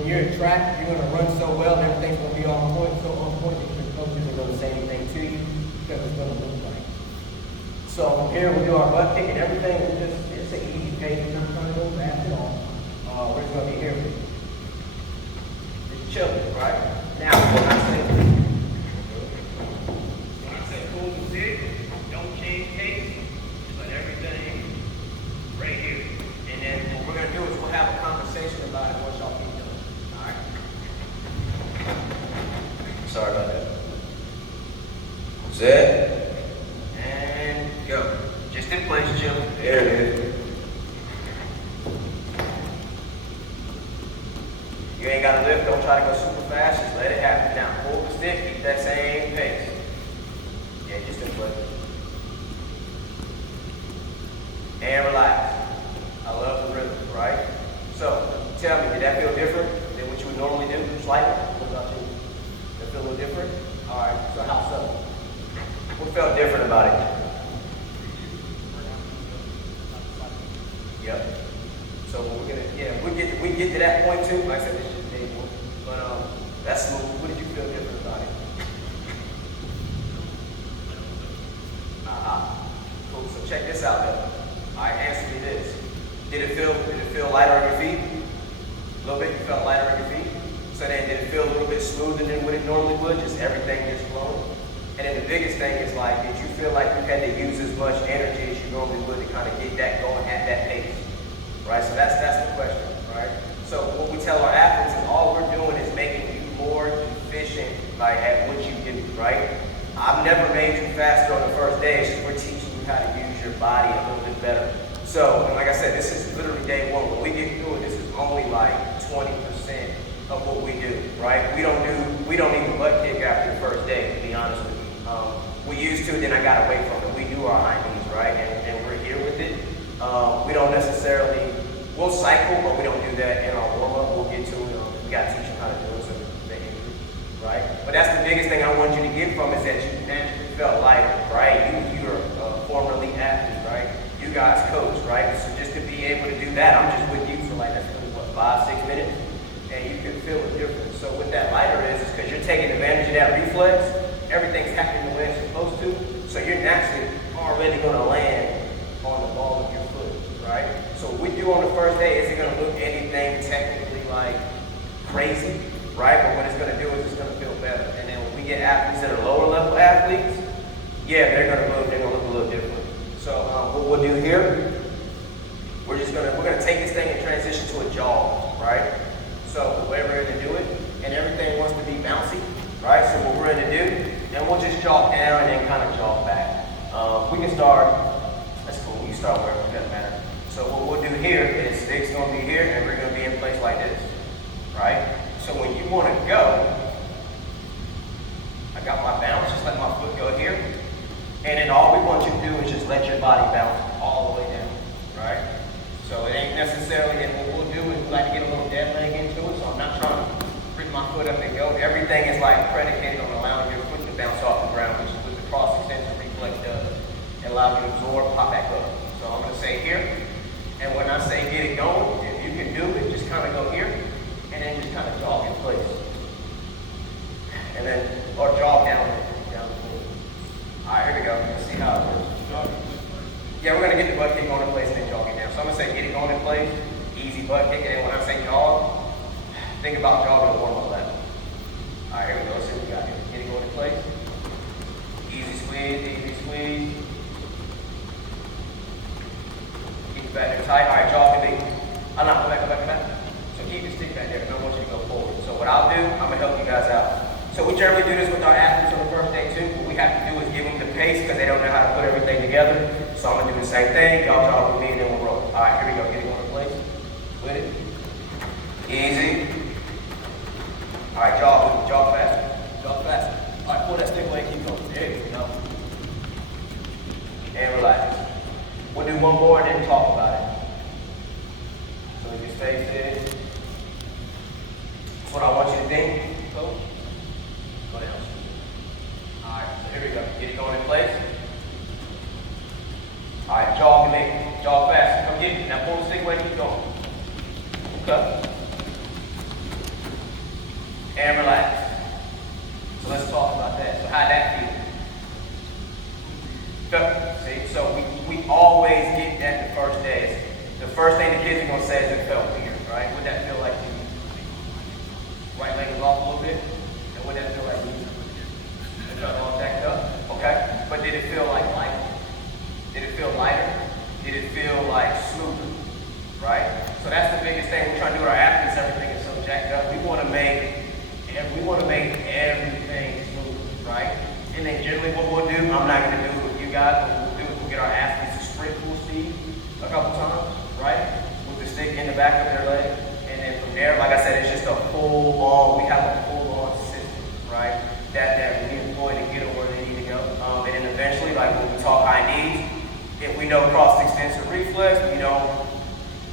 when you're in track, you're going to run so well and everything's going to be on point, so on point that your coaches are going to say anything to you because it's going to look like. So from here we'll do our butt kick and everything. It's an easy pace. We're not trying to go fast at all. We're just going to be here. Just chill, right? Now, when I say pull the zig, don't change pace, but everything right here. And then what we're going to do is we'll have a conversation about it once y'all keep doing it. All right? Sorry about that. Set. And go. Just in place, chill. There it is. You ain't got to lift. Don't try to go super fast. Just let it happen. Now, pull the stick. Keep that same pace. Yeah, just in place. And relax. I love the rhythm, right? So, tell me, did that feel different than what you would normally do? Slightly? What about you? Did it feel a little different? All right, so how so? What felt different about it? Yep. So we're gonna, we get to that point too. Like I said, this is just day one, but that's smooth. What did you feel different about it? Cool. So check this out, though. All right, answer me this. Did it feel lighter on your feet? A little bit. You felt lighter on your feet. So then, did it feel a little bit smoother than what it normally would? Just everything just flowing. And then the biggest thing is like, did you feel like you had to use as much energy as you normally would to kind of get that going at that pace? Right? So that's the question, right? So what we tell our athletes is all we're doing is making you more efficient like at what you do, right? I've never made you faster on the first day. It's just we're teaching you how to use your body a little bit better. So, and like I said, this is literally day one. When we get through it, this is only like 20% of what we do, right? We don't even butt kick after the first day, to be honest with you. We used to, then I got away from it. We do our high knees, right? And we're here with it. We don't necessarily, we'll cycle, but we don't do that in our warm-up. We'll get to it. We got to teach them how to do it so they can do it, right? But that's the biggest thing I want you to get from is that you naturally felt lighter, right? You're a former elite athlete, right? You guys coach, right? So just to be able to do that, I'm just with you for like, that's really, what, 5-6 minutes? And you can feel the difference. So what that lighter is because you're taking advantage of that reflex. Everything's happening the way it's supposed to. So you're naturally already going to land on the ball of your foot, right? So what we do on the first day isn't going to look anything technically like crazy, right? But what it's going to do is it's going to feel better. And then when we get athletes that are lower level athletes, yeah, they're going to look a little different. So what we'll do here, we're gonna take this thing and transition to a jog, right? So the way we're gonna do it, and everything wants to be bouncy, right? So what we're gonna do, and we'll just jog down and then kind of jog back. We can start, that's cool, you start wherever, it doesn't matter. So what we'll do here is stick's gonna be here and we're gonna be in place like this, right? So when you wanna go, I got my bounce, just let my foot go here. And then all we want you to do is just let your body bounce all the way down, right? So it ain't necessarily, and what we'll do is we like to get a little dead leg into it, so I'm not trying to bring my foot up and go. Everything is like predicated on allowing your foot to bounce off the ground, which is what the cross extension reflex does. It allows you to absorb, pop back up. So I'm gonna say here, and when I say get it going, if you can do it, just kind of go here, and then just kind of jog in place. And then, or jog down the floor. All right, here we go. Let's see how it works. Yeah, we're going to get the butt kick on in place and then jog it down. So I'm going to say get it going in place, easy butt kick, and then when I say jog, think about jogging at warm-up level. All right, here we go. Let's see what we got here. Get it going in place. Easy squeeze, easy squeeze. Keep it back there tight. All right, jog and lead. Go back. So keep your stick back there. I don't want you to go forward. So what I'll do, I'm going to help you guys out. So we generally do this with our athletes on the first day too. What we have to do is give them the pace because they don't know how to put everything together. So I'm gonna do the same thing. Y'all jog with me and then we'll roll. All right, here we go. Get it going in place. With it. Easy. All right, jog fast. Jog fast. All right, pull that stick away. Keep going. There you go. And relax. We'll do one more and then talk about it. So if you stay seated. That's what I want you to think. Go down. All right, so here we go. Get it going in place. All right, jog fast. Come get it. Now pull the stick away, keep going. Okay. and relax. So let's talk about that. So how'd that feel? See, so we always get that the first days. The first thing the kids are gonna say is it felt weird, right? Would that feel like you right leg was off a little bit? And would that feel like you it felt all jacked up? Okay. But did it feel like light? Did it feel lighter? Did it feel like smoother? Right? So that's the biggest thing we're trying to do with our athletes. Everything is so jacked up. We want to make everything smooth, right? And then generally what we'll do, I'm not going to do it with you guys, but what we'll do is we'll get our athletes to sprint full speed a couple times, right? With the stick in the back of their leg. And then from there, like I said, it's just a we have a full-on system, right? That we employ to get them where they need to go. And then eventually, like when we talk high knees, if we know cross-extensor reflex, we don't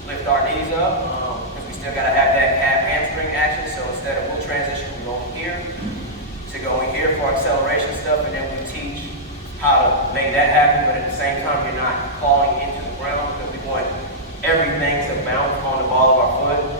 lift our knees up because we still got to have that calf hamstring action. So instead of we'll transition from going here to going here for acceleration stuff, and then we teach how to make that happen. But at the same time, you're not falling into the ground because we want everything to bounce on the ball of our foot.